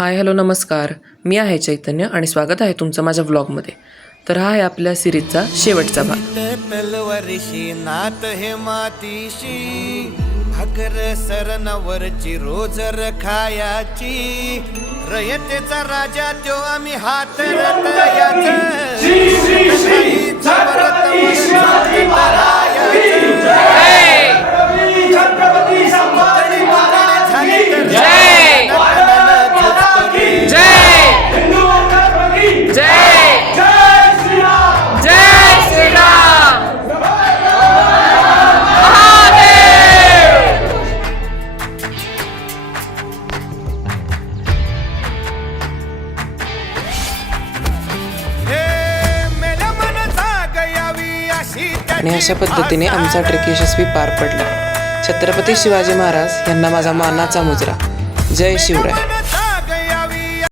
Hi hello नमस्कार. मी आहे चैतन्य आणि स्वागत आहे तुमचं माझ्या व्लॉगमध्ये. तर हा आहे आपल्या सिरीजचा शेवटचा भाग. तलवारीशी नात हे मातीशी भाकर सरणावरची रोजर खायाची रयतेचा राजा त्यो आम्ही हात आणि अशा पद्धतीने आमचा ट्रेक यशस्वी पार पडला. छत्रपती शिवाजी महाराज यांना माझा मानाचा मुजरा. जय शिवराय.